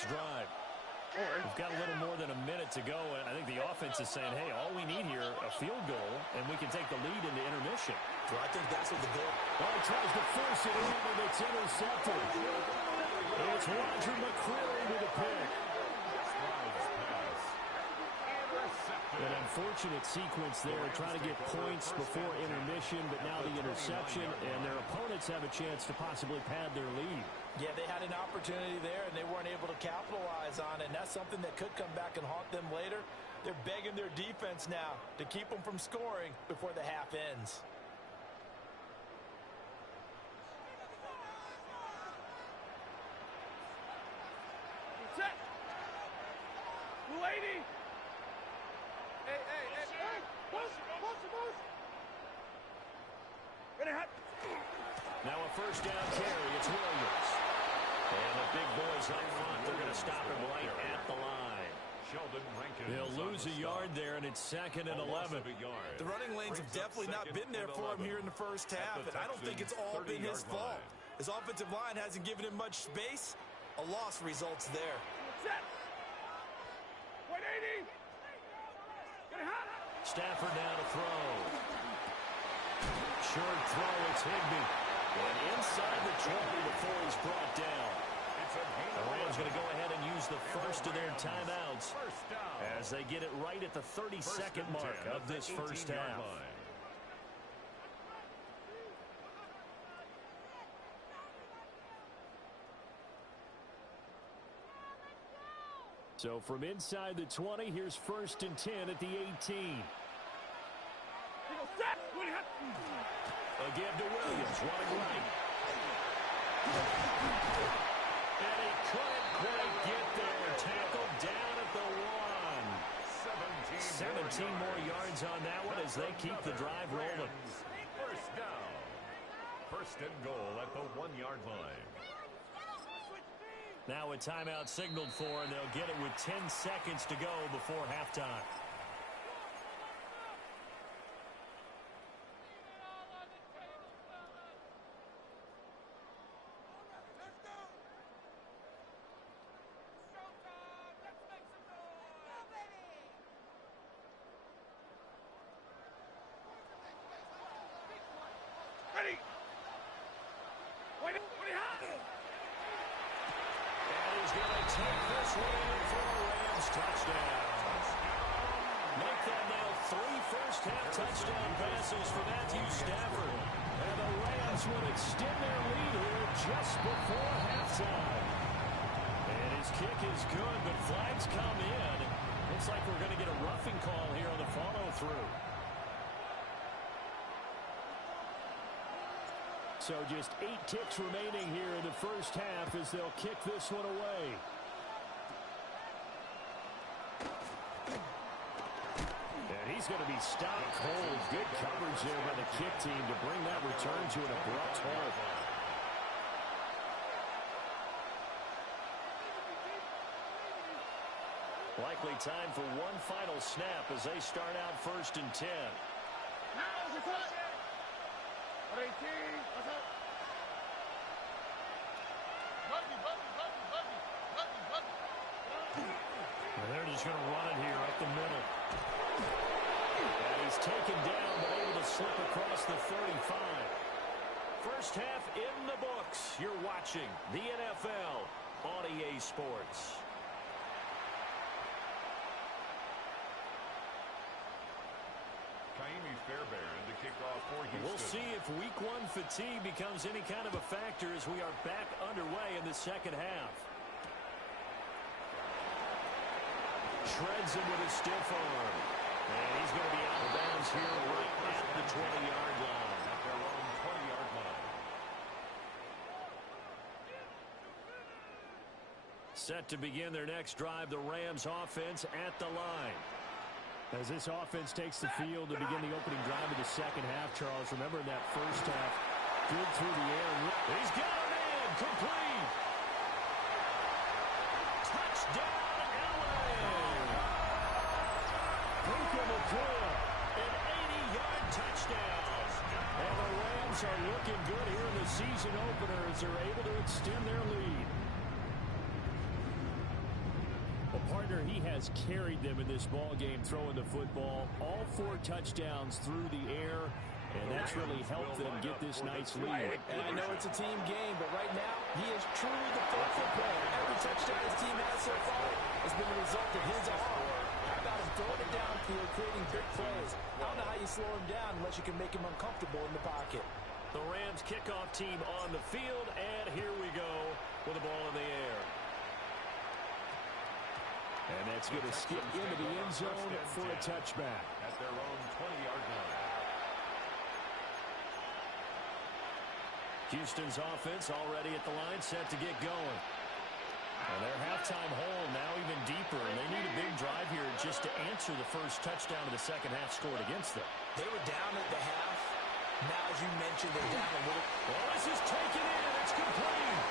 next drive. We've got a little more than a minute to go, and I think the offense is saying, hey, all we need here, a field goal, and we can take the lead into intermission. Well, I think that's what the goal. Oh, he tries to force it in, and it's intercepted. It's Roger McCreary with a pick. An unfortunate sequence there, trying to get points before intermission, but now the interception, and their opponents have a chance to possibly pad their lead. Yeah, they had an opportunity there, and they weren't able to capitalize on it, and that's something that could come back and haunt them later. They're begging their defense now to keep them from scoring before the half ends. Set. 280. Hey. Push. Ready, hot. Now a first down carry. It's Williams. And the big boys up front, they're going to stop him right at the line. They'll lose a yard there, and it's 2nd and 11. The running lanes have definitely not been there for him here in the first half, and I don't think it's all been his fault. His offensive line hasn't given him much space. A loss results there. Set. 180. Get it hot. Stafford now to throw. Short throw, it's Higbee. And inside the 20 before he's brought down. The Rams going to go ahead and use the first of their timeouts as they get it right at the 32nd mark of this first half. So from inside the 20, here's 1st and 10 at the 18. A give to Williams, running right. And he couldn't quite get there. Tackled down at the 1. 17 more yards on that one as they keep the drive rolling. First down. 1st and goal at the 1-yard line. Now a timeout signaled for, and they'll get it with 10 seconds to go before halftime. Ready. He's going to take this one in for a Rams touchdown. Make that now 3 first-half touchdown passes for Matthew Stafford. And the Rams will extend their lead here just before halftime. And his kick is good, but flags come in. Looks like we're going to get a roughing call here on the follow-through. So just 8 ticks remaining here in the first half as they'll kick this one away. And he's going to be stopped cold. Good coverage there by the kick team to bring that return to an abrupt halt. Likely time for one final snap as they start out 1st and 10. And they're just going to run it here up the middle. And he's taken down, but able to slip across the 35. First half in the books. You're watching the NFL on EA Sports. Fairbairn to kick off for Houston. We'll see if week 1 fatigue becomes any kind of a factor as we are back underway in the second half. Shreds him with a stiff arm. And he's going to be out of bounds here right at the 20-yard line. At their own 20-yard line. Set to begin their next drive, the Rams offense at the line. As this offense takes the field to begin the opening drive of the second half, Charles, remember in that first half, good through the air. He's got it in, complete. Touchdown, LA. Puka Nacua, an 80-yard touchdown. And the Rams are looking good here in the season opener as they're able to extend their lead. Well, partner, he has carried them in this ball game, throwing the football. All 4 touchdowns through the air, and that's really helped them get this nice lead. And I know it's a team game, but right now, he is truly the football player. Every touchdown his team has so far has been a result of his arm. How about him throwing it downfield, creating big plays? I don't know how you slow him down unless you can make him uncomfortable in the pocket. The Rams kickoff team on the field, and here we go with the ball in the air. And that's going to skip into the end zone for a touchback. At their own 20-yard line. Houston's offense already at the line, set to get going. And their halftime hole now even deeper, and they need a big drive here just to answer the first touchdown of the second half scored against them. They were down at the half. Now, as you mentioned, they're down a little. Oh, this is taken in. It's complete.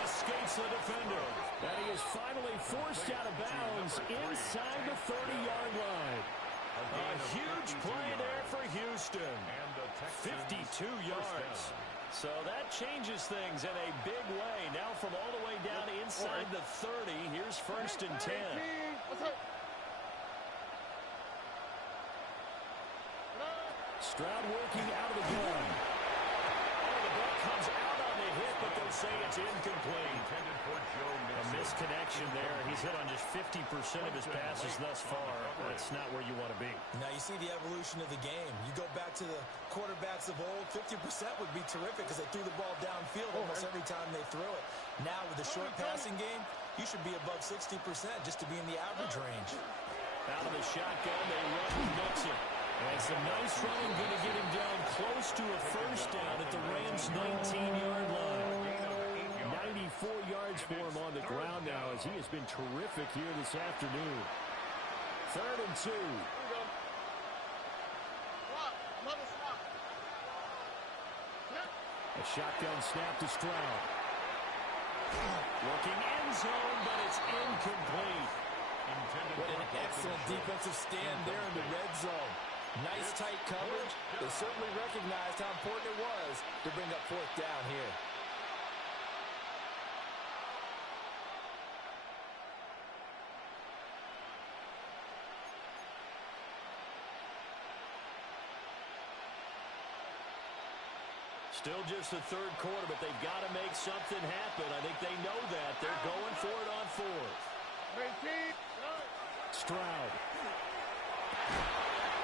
Escapes the defender. And he is finally forced out of bounds inside the 30-yard line. A huge play there for Houston. 52 yards. So that changes things in a big way. Now from all the way down inside the 30, here's 1st and 10. Stroud working out of the gun. Oh, the ball comes out on the hit, but they'll say it's incomplete. A misconnection there. He's hit on just 50% of his passes thus far. That's not where you want to be. Now you see the evolution of the game. You go back to the quarterbacks of old, 50% would be terrific because they threw the ball downfield almost every time they threw it. Now with the short passing game, you should be above 60% just to be in the average range. Out of the shotgun, they run with Mixon. And some nice running, going to get him down close to a first down at the Rams' 19-yard line. 94 yards for him on the ground now as he has been terrific here this afternoon. 3rd and 2. A shotgun snap to Stroud. Looking end zone, but it's incomplete. What an excellent defensive stand there in the red zone. Nice tight coverage. They certainly recognized how important it was to bring up 4th down here. Still just the 3rd quarter, but they've got to make something happen. I think they know that. They're going for it on 4th. Stroud.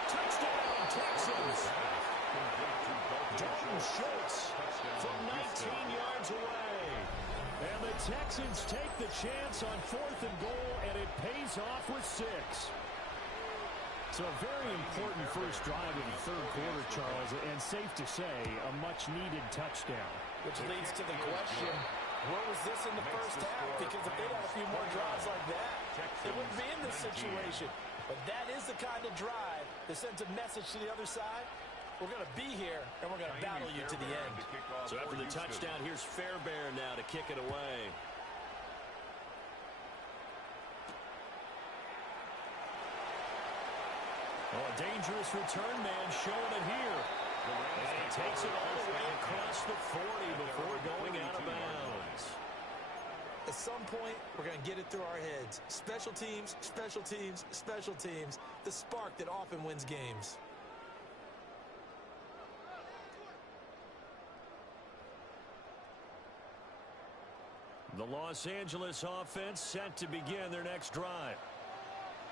Touchdown, Texans. Dalton Schultz from 19 yards away. And the Texans take the chance on 4th and goal, and it pays off with 6. So a very important first drive in the 3rd quarter, Charles, and safe to say, a much-needed touchdown. Which leads to the question, where was this in the first half? Because if they'd had a few more drives like that, they wouldn't be in this situation. But that is the kind of drive that sends a message to the other side. We're going to be here, and we're going to battle you to the end. So after the touchdown, here's Fairbairn now to kick it away. Oh, a dangerous return man showing it here. And he takes it all the way across the 40 before going out of bounds. At some point, we're going to get it through our heads. Special teams, special teams, special teams. The spark that often wins games. The Los Angeles offense set to begin their next drive.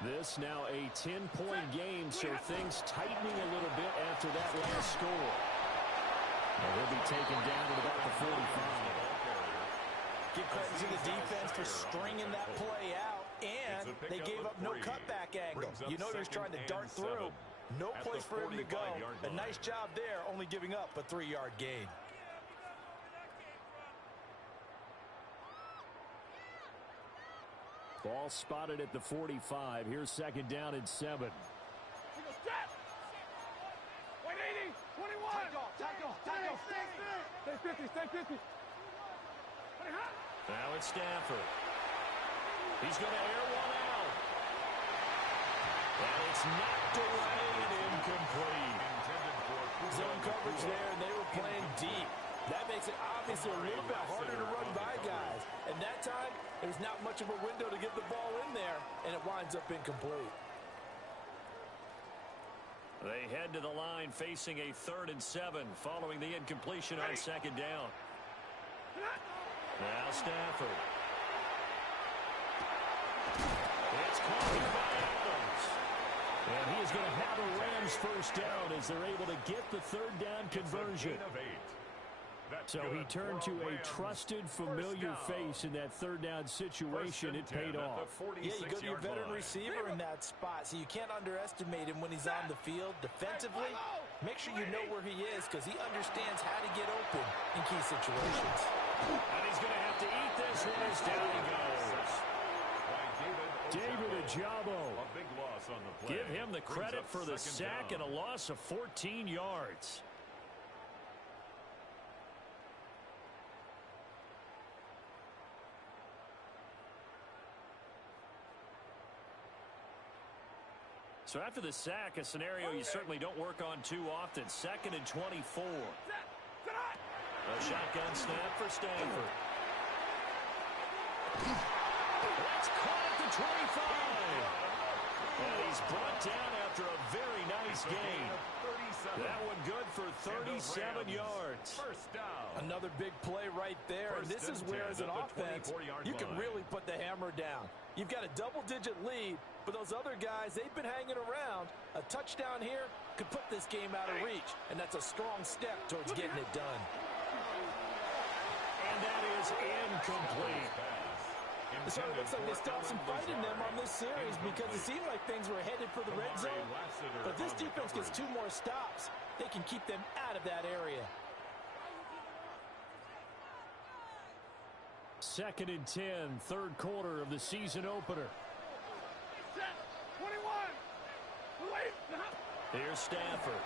This now a 10-point game, so things tightening a little bit after that last score. And he'll be taken down at about the 45. Give credit to the defense for stringing that play out, and they gave up no cutback angle. You know he was trying to dart through. No place for him to go. A nice job there, only giving up a 3-yard gain. Ball spotted at the 45. Here's 2nd down and 7. 180, 21. Stay 50, stay 50. Now it's Stafford. He's going to air one out. And it's knocked away and incomplete. Zone coverage there, and they were playing deep. That makes it obviously a little bit harder to run by guys. And that time, there's not much of a window to get the ball in there, and it winds up incomplete. They head to the line facing a 3rd and 7 following the incompletion on 2nd down. Now Stafford. It's caught here by Adams. And he is going to have a Rams first down as they're able to get the 3rd down conversion. So he turned to a trusted, familiar face in that 3rd down situation. It paid off. Yeah, you go to your veteran receiver in that spot, so you can't underestimate him when he's on the field. Defensively, make sure you know where he is because he understands how to get open in key situations. And he's going to have to eat this one as down he goes. David Ojabo. Give him the credit for the sack and a loss of 14 yards. So after the sack, a scenario you certainly don't work on too often. 2nd and 24. A shotgun snap for Stanford. That's caught at the 25. And he's brought down after a very nice gain. That one good for 37 yards. First down. Another big play right there. And this is where, as an offense, you can really put the hammer down. You've got a double-digit lead, but those other guys, they've been hanging around. A touchdown here could put this game out of reach, and that's a strong step towards getting it done. And that is incomplete. So it looks like they stopped some fight in them on this series because it seemed like things were headed for the red zone. But this defense gets 2 more stops. They can keep them out of that area. 2nd and 10, 3rd quarter of the season opener. 21. Here's Stafford.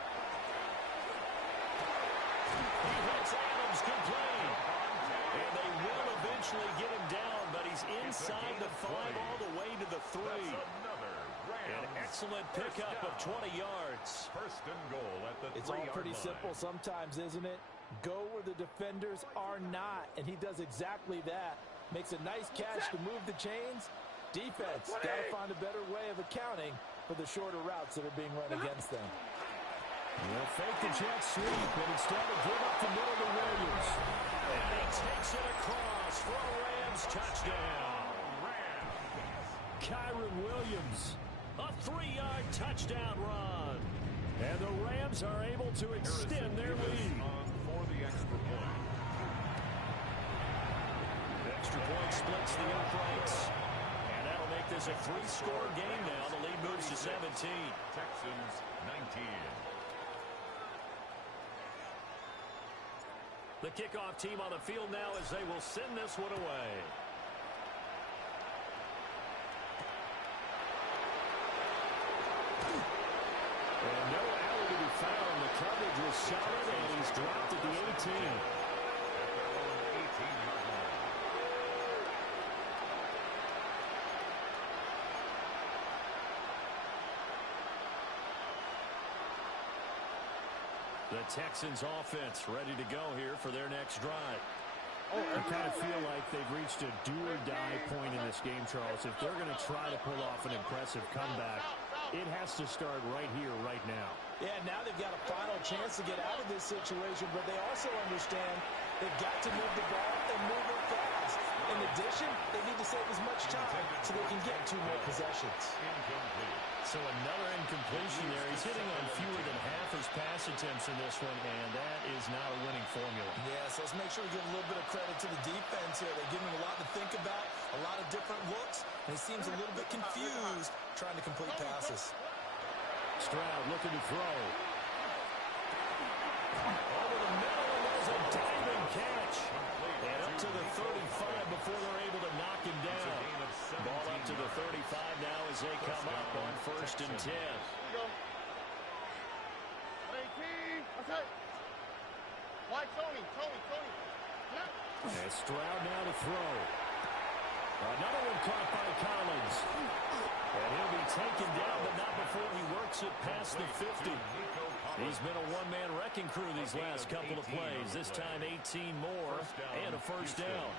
He hits Adams complete. And they will eventually get him down, but he's inside the 5 all the way to the 3. An excellent pickup of 20 yards. First and goal at the 3-yard line. It's all pretty simple sometimes, isn't it? Go where the defenders are not, and he does exactly that. Makes a nice catch to move the chains. Defense got to find a better way of accounting for the shorter routes that are being run against them. They'll fake the jet sweep, and instead of give up the middle to Williams. And he takes it across for a Rams touchdown. Kyron Williams, a 3-yard touchdown run. And the Rams are able to extend their lead. For the extra point. The extra point splits the uprights. And that'll make this a 3-score game now. The lead moves to 17. Texans 19. The kickoff team on the field now as they will send this one away. And no alley to be found. The coverage was solid, and he's dropped at the 18. The Texans offense ready to go here for their next drive. I kind of feel like they've reached a do-or-die point in this game, Charles. If they're going to try to pull off an impressive comeback, it has to start right here, right now. Yeah, now they've got a final chance to get out of this situation, but they also understand they've got to move the ball and move it fast. In addition, they need to save as much time so they can get 2 more possessions. So another incompletion there. He's hitting on fewer than half his pass attempts in this one, and that is not a winning formula. Yes, let's make sure we give a little bit of credit to the defense here. They're giving him a lot to think about, a lot of different looks, and he seems a little bit confused trying to complete passes. Stroud looking to throw. Over the middle, and there's a diving catch. And up to the 35 before they're able to knock him down. Ball up to the 35 now as they come up on 1st and 10. Okay. Why, Tony? And Stroud now to throw. Another one caught by Collins. And he'll be taken down, but not before he works it past the 50. He's been a one-man wrecking crew these last couple of plays. This time 18 more and a first down.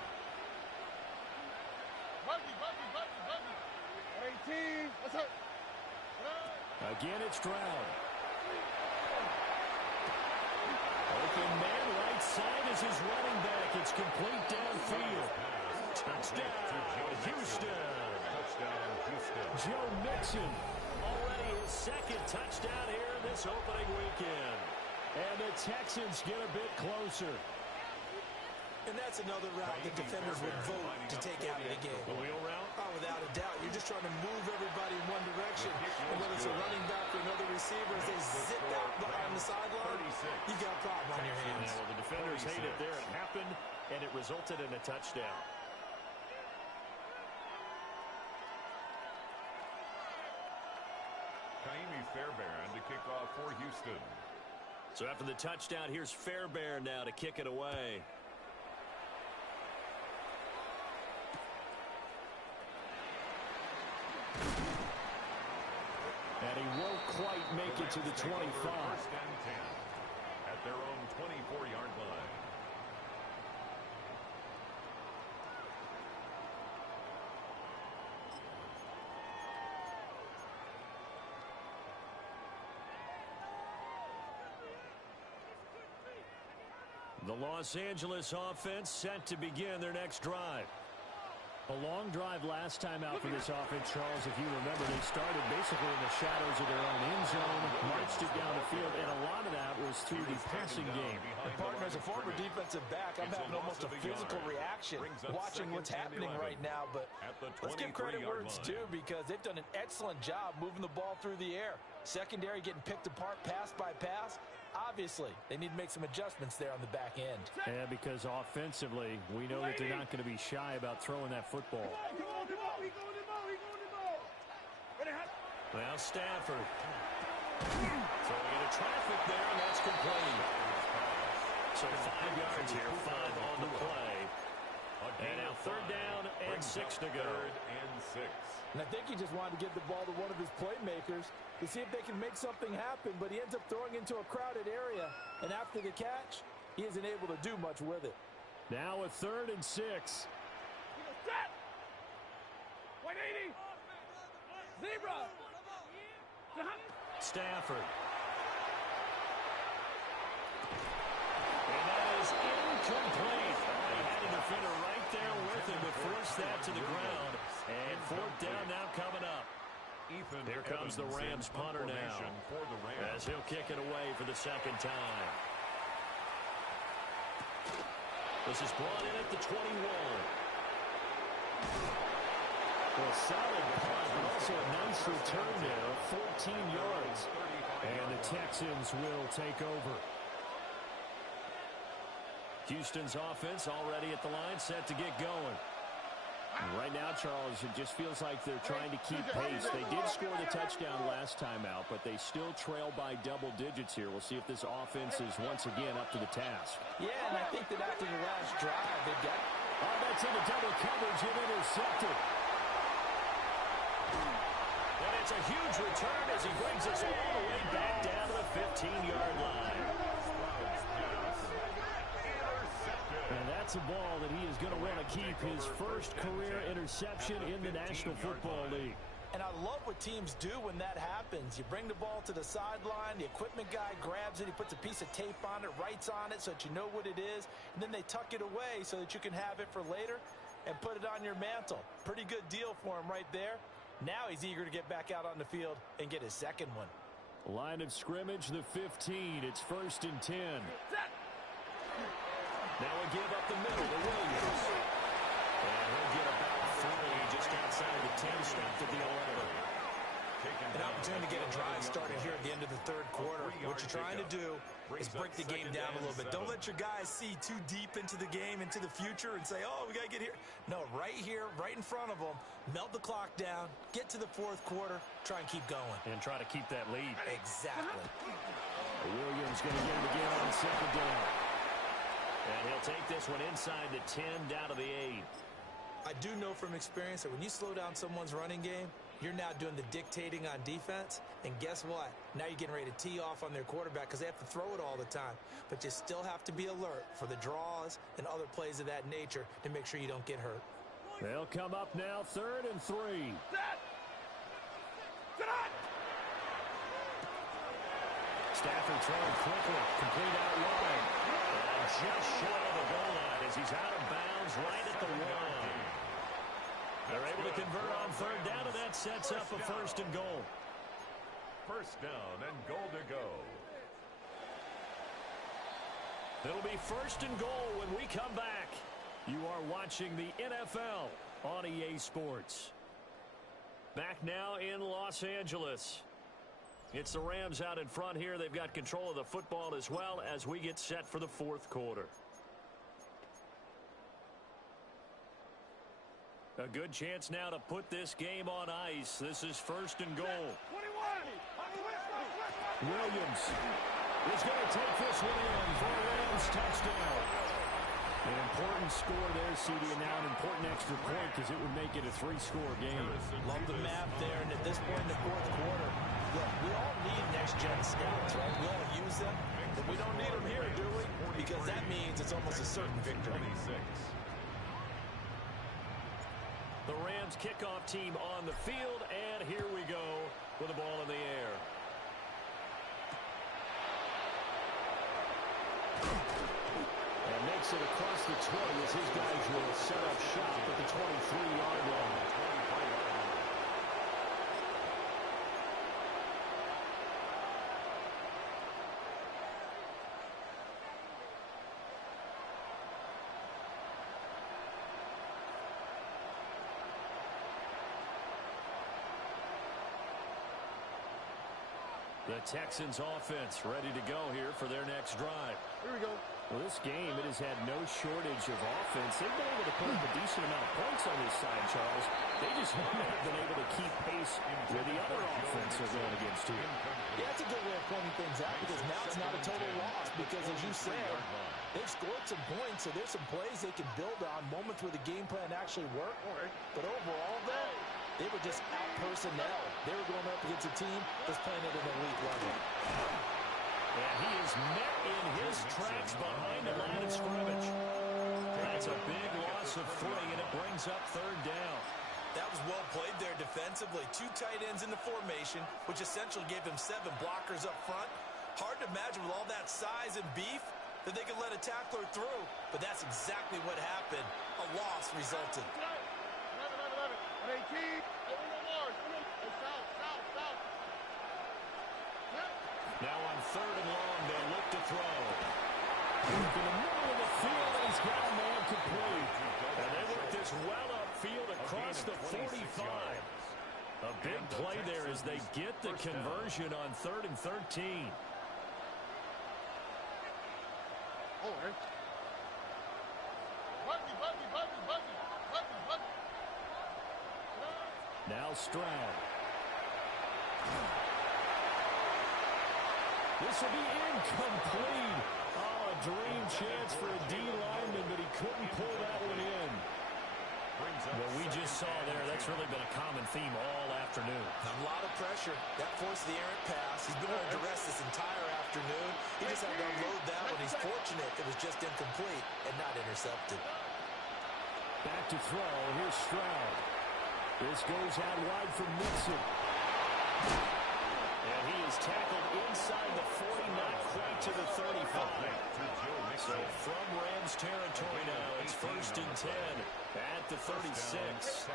Buggy. 18. What's up? Again, it's Stroud. Open man, right side is his running back. It's complete downfield. Touchdown, Houston. Joe Mixon, already his second touchdown here this opening weekend. And the Texans get a bit closer. And that's another route that defenders would vote to take out of the game. The wheel route? Oh, without a doubt. You're just trying to move everybody in one direction. And whether it's a running back or another receiver, as they zip out behind the sideline, you've got a problem on your hands. Yeah, well, the defenders hate it there. It happened, and it resulted in a touchdown. Fairbairn to kick off for Houston. So after the touchdown, here's Fairbairn now to kick it away. And he won't quite make it to the 25. First and 10 at their own 24-yard line. The Los Angeles offense set to begin their next drive. A long drive last time out for this offense, Charles. If you remember, they started basically in the shadows of their own end zone, marched it down the field, and a lot of that was through the passing game. And partner, as a former defensive back, I'm having almost a physical reaction watching what's happening right now. But let's give credit where it's due, because they've done an excellent job moving the ball through the air. Secondary getting picked apart pass by pass. Obviously, they need to make some adjustments there on the back end. Yeah, because offensively, we know that they're not going to be shy about throwing that football. Well, Stafford. So we get a traffic there, and that's complete. So 5 yards here, 5 on the play. And now third down and 6 to go. And I think he just wanted to give the ball to one of his playmakers to see if they can make something happen, but he ends up throwing into a crowded area, and after the catch, he isn't able to do much with it. Now a 3rd and 6. Set! 180! Zebra! Stafford. And that is incomplete. He had a defender right there with him, but forced that to the ground. And 4th down now coming up. Here comes the Rams punter now, as he'll kick it away for the second time. This is brought in at the 21. Well, solid punt, but also a nice return there, 14 yards. And the Texans will take over. Houston's offense already at the line, set to get going. Right now, Charles, it just feels like they're trying to keep pace. They did score the touchdown last time out, but they still trail by double digits here. We'll see if this offense is once again up to the task. Yeah, and I think that after the last drive, they've got... Oh, that's into double coverage and intercepted. And it's a huge return as he brings us all the way back down to the 15-yard line. And that's a ball that he is going to want to keep, his first career interception in the National Football League. And I love what teams do when that happens. You bring the ball to the sideline, the equipment guy grabs it, he puts a piece of tape on it, writes on it so that you know what it is, and then they tuck it away so that you can have it for later and put it on your mantle. Pretty good deal for him right there. Now he's eager to get back out on the field and get his second one. Line of scrimmage, the 15. It's 1st and 10. Now we give up the middle to Williams. And he'll get about 3 just outside the 10, stopped at the 11. An opportunity to get a drive started here at the end of the 3rd quarter. What you're trying to do is break the game down a little bit. Don't let your guys see too deep into the game, into the future, and say, oh, we got to get here. No, right here, right in front of them, melt the clock down, get to the 4th quarter, try and keep going. And try to keep that lead. Exactly. Williams going to get it again on 2nd down. And he'll take this one inside the 10, down to the 8. I do know from experience that when you slow down someone's running game, you're now doing the dictating on defense. And guess what? Now you're getting ready to tee off on their quarterback because they have to throw it all the time. But you still have to be alert for the draws and other plays of that nature to make sure you don't get hurt. They'll come up now, 3rd and 3. Stafford throwing quickly, complete out wide. And just short of the goal line as he's out of bounds right at the 1. They're able to convert on 3rd down, and that sets up a 1st and goal. 1st down and goal to go. It'll be 1st and goal when we come back. You are watching the NFL on EA Sports. Back now in Los Angeles. It's the Rams out in front here. They've got control of the football as well as we get set for the 4th quarter. A good chance now to put this game on ice. This is 1st and goal. 21. Williams is going to take this one in for a Rams touchdown. An important score there, CD, and now an important extra point because it would make it a 3-score game. Love the map there, and at this point in the 4th quarter, look, we all need next-gen stats, right? We all use them, but we don't need them here, do we? Because that means it's almost a certain victory. The Rams kickoff team on the field, and here we go with the ball in the air. And makes it across the 20 as his guys will set up shop at the 23-yard line. The Texans offense ready to go here for their next drive. Here we go. Well, this game, it has had no shortage of offense. They've been able to put up a decent amount of points on this side, Charles. They just haven't been able to keep pace with the other offense they're going against here. Yeah, that's a good way of pointing things out because now it's not a total loss because, as you said, they've scored some points, so there's some plays they can build on, moments where the game plan actually worked. But overall, though, they were just out-personnel. They were going up against a team that's playing at an elite level. And he is met in his tracks behind the line of scrimmage. That's a big loss of 3, and it brings up 3rd down. That was well played there defensively. 2 tight ends in the formation, which essentially gave them 7 blockers up front. Hard to imagine with all that size and beef that they could let a tackler through, but that's exactly what happened. A loss resulted. 18. Now on 3rd and long, they'll look to throw. In the middle of the field, and he's got a man complete. And they work this well upfield across the 45. A big play there as they get the conversion on 3rd and 13. Now Stroud. This will be incomplete. Oh, a dream chance for a D lineman, but he couldn't pull that one in. What we just saw there, that's really been a common theme all afternoon. A lot of pressure. That forced the errant pass. He's been under duress this entire afternoon. He just had to unload that one. He's fortunate it was just incomplete and not intercepted. Back to throw. Here's Stroud. This goes out wide from Nixon. And he is tackled inside the 40, not quite to the 35. So from Rams territory now, it's 1st and 10 at the 36.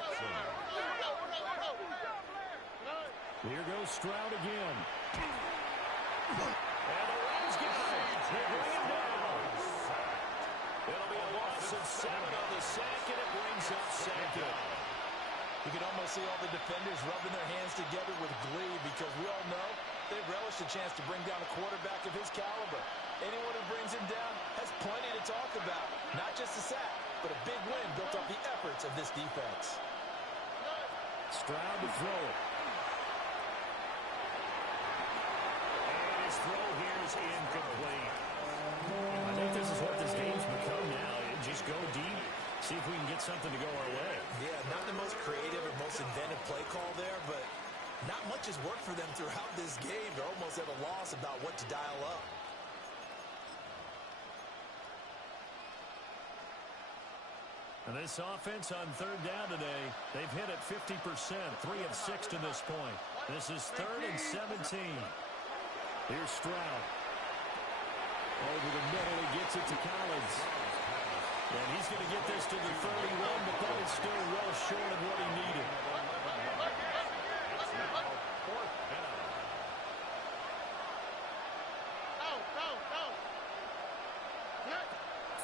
Here goes Stroud again. And the Rams get it. They bring him down. It'll be a loss of 7 on the sack, and it brings up 2nd. You can almost see all the defenders rubbing their hands together with glee because we all know they relish the chance to bring down a quarterback of his caliber. Anyone who brings him down has plenty to talk about. Not just a sack, but a big win built off the efforts of this defense. Stroud to throw it. And his throw here is incomplete. I think this is what this game's become now. Just go deep, See if we can get something to go our way. Yeah, not the most creative or most inventive play call there, but not much has worked for them throughout this game. They're almost at a loss about what to dial up. And this offense on third down today, they've hit it 50%, 3 of 6 to this point. This is 3rd and 17. Here's Stroud. Over the middle, he gets it to Collins. And he's going to get this to the 31, but that is still well short of what he needed.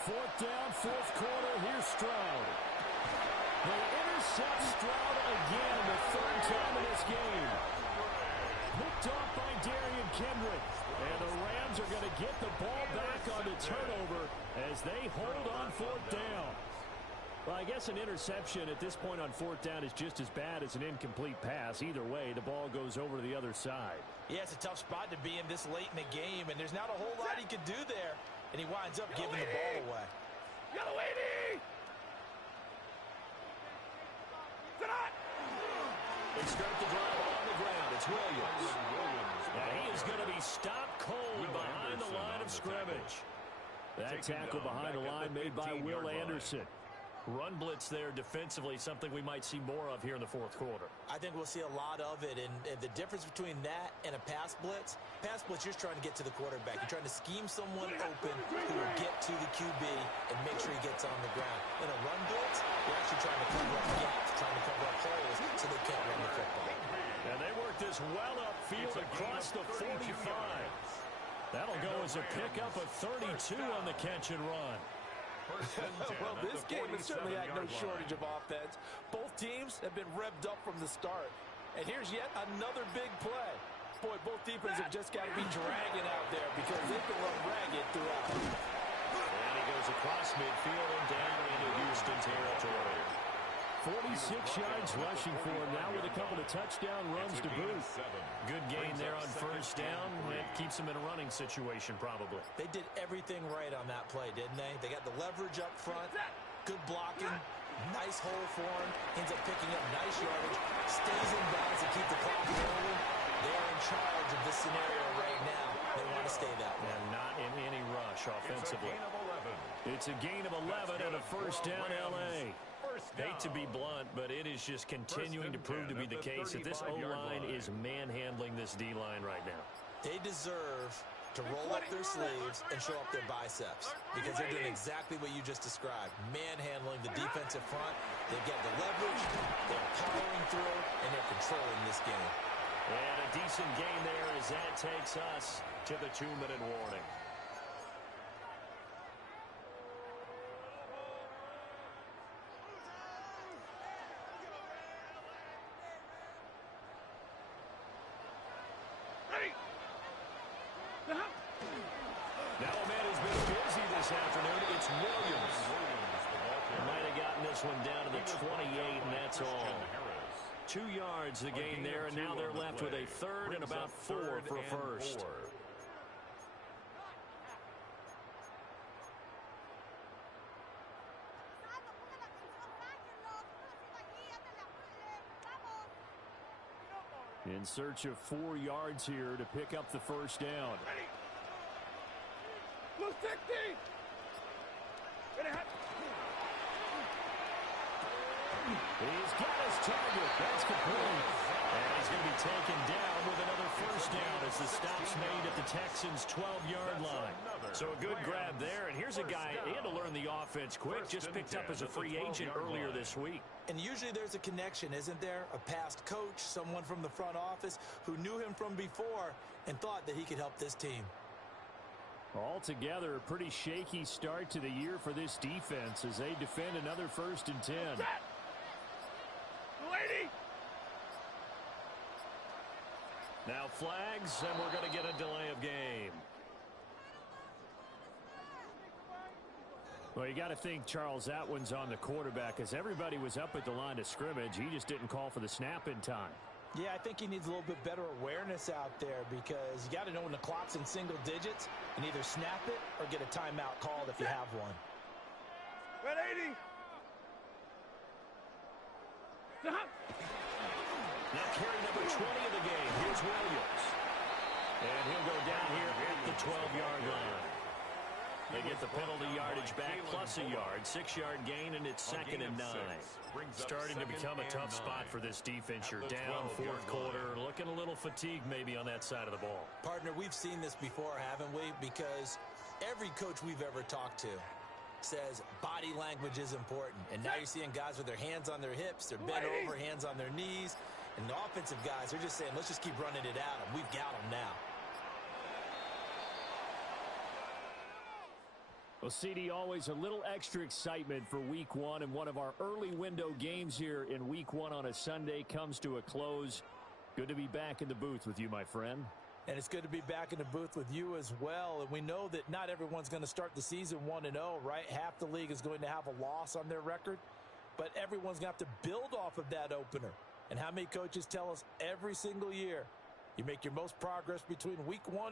Fourth down, fourth quarter. Here's Stroud. They intercept Stroud again, the 3rd time in this game. Picked off by Darian Kendrick. And the Rams are going to get the ball back on the turnover as they hold on 4th down. Well, I guess an interception at this point on 4th down is just as bad as an incomplete pass. Either way, the ball goes over to the other side. Yeah, it's a tough spot to be in this late in the game, and there's not a whole lot he could do there. And he winds up giving the ball away. Yellow 80! They start the drive on the ground. It's Williams. Now he is going to be stopped cold behind the line of scrimmage. That tackle behind the line made by Will Anderson. Run blitz there defensively, something we might see more of here in the 4th quarter. I think we'll see a lot of it, and the difference between that and a pass blitz, you're just trying to get to the quarterback. You're trying to scheme someone open who will get to the QB and make sure he gets on the ground. In a run blitz, you're actually trying to cover up gaps, trying to cover up holes so they can't run the football. And they work this well upfield across the 45. That'll go as a pickup of 32 on the catch and run. Well, this game has certainly had no shortage of offense. Both teams have been revved up from the start. And here's yet another big play. Boy, both defenses have just got to be dragging out there because they've been run ragged throughout. And he goes across midfield and down into Houston territory. 46 yards rushing for him now with a couple of touchdown runs to boot. Good gain there on first down. It keeps him in a running situation probably. They did everything right on that play, didn't they? They got the leverage up front, good blocking, nice hole for him, ends up picking up nice yardage, stays in bounds to keep the clock rolling. They're in charge of this scenario right now. They want to stay that way. And not in any rush offensively. It's a gain of 11 and a first down L.A. Hate to be blunt, but it is just continuing to prove to be the case that this O-line is manhandling this D-line right now. They deserve to roll up their sleeves and show up their biceps because they're doing exactly what you just described, manhandling the defensive front. They've got the leverage, they're powering through, and they're controlling this game. And a decent gain there as that takes us to the 2-minute warning. Now a man who's been busy this afternoon, it's Williams. Might have gotten this one down to the 28, and that's all. 2 yards the gain there, and now they're left with a 3rd and about 4 for a first. In search of 4 yards here to pick up the first down. Blue 60! He's got his target. That's complete. And he's going to be taken down with another first down as the stop's made at the Texans' 12-yard line. So a good grab there. And here's a guy, he had to learn the offense quick, just picked up as a free agent earlier this week. And usually there's a connection, isn't there? A past coach, someone from the front office who knew him from before and thought that he could help this team. Altogether, a pretty shaky start to the year for this defense as they defend another 1st and 10. Lady! Now flags, and we're going to get a delay of game. Well, you got to think, Charles, that one's on the quarterback as everybody was up at the line of scrimmage. He just didn't call for the snap in time. Yeah, I think he needs a little bit better awareness out there because you got to know when the clock's in single digits and either snap it or get a timeout called if you have one. Red 80! Now carry number 20 of the game. Here's Williams. And he'll go down here at the 12-yard line. They get the penalty yardage back plus a yard. 6-yard gain, and it's 2nd and 9. Starting to become a tough spot for this defense. You're down 4th quarter. Looking a little fatigued maybe on that side of the ball. Partner, we've seen this before, haven't we? Because every coach we've ever talked to says body language is important. And now you're seeing guys with their hands on their hips, they're bent over, hands on their knees. And the offensive guys are just saying, let's just keep running it at them. We've got them now. Well, CD, always a little extra excitement for Week 1, and one of our early window games here in Week 1 on a Sunday comes to a close. Good to be back in the booth with you, my friend. And it's good to be back in the booth with you as well. And we know that not everyone's going to start the season 1-0, right? Half the league is going to have a loss on their record, but everyone's going to have to build off of that opener. And how many coaches tell us every single year, you make your most progress between Week 1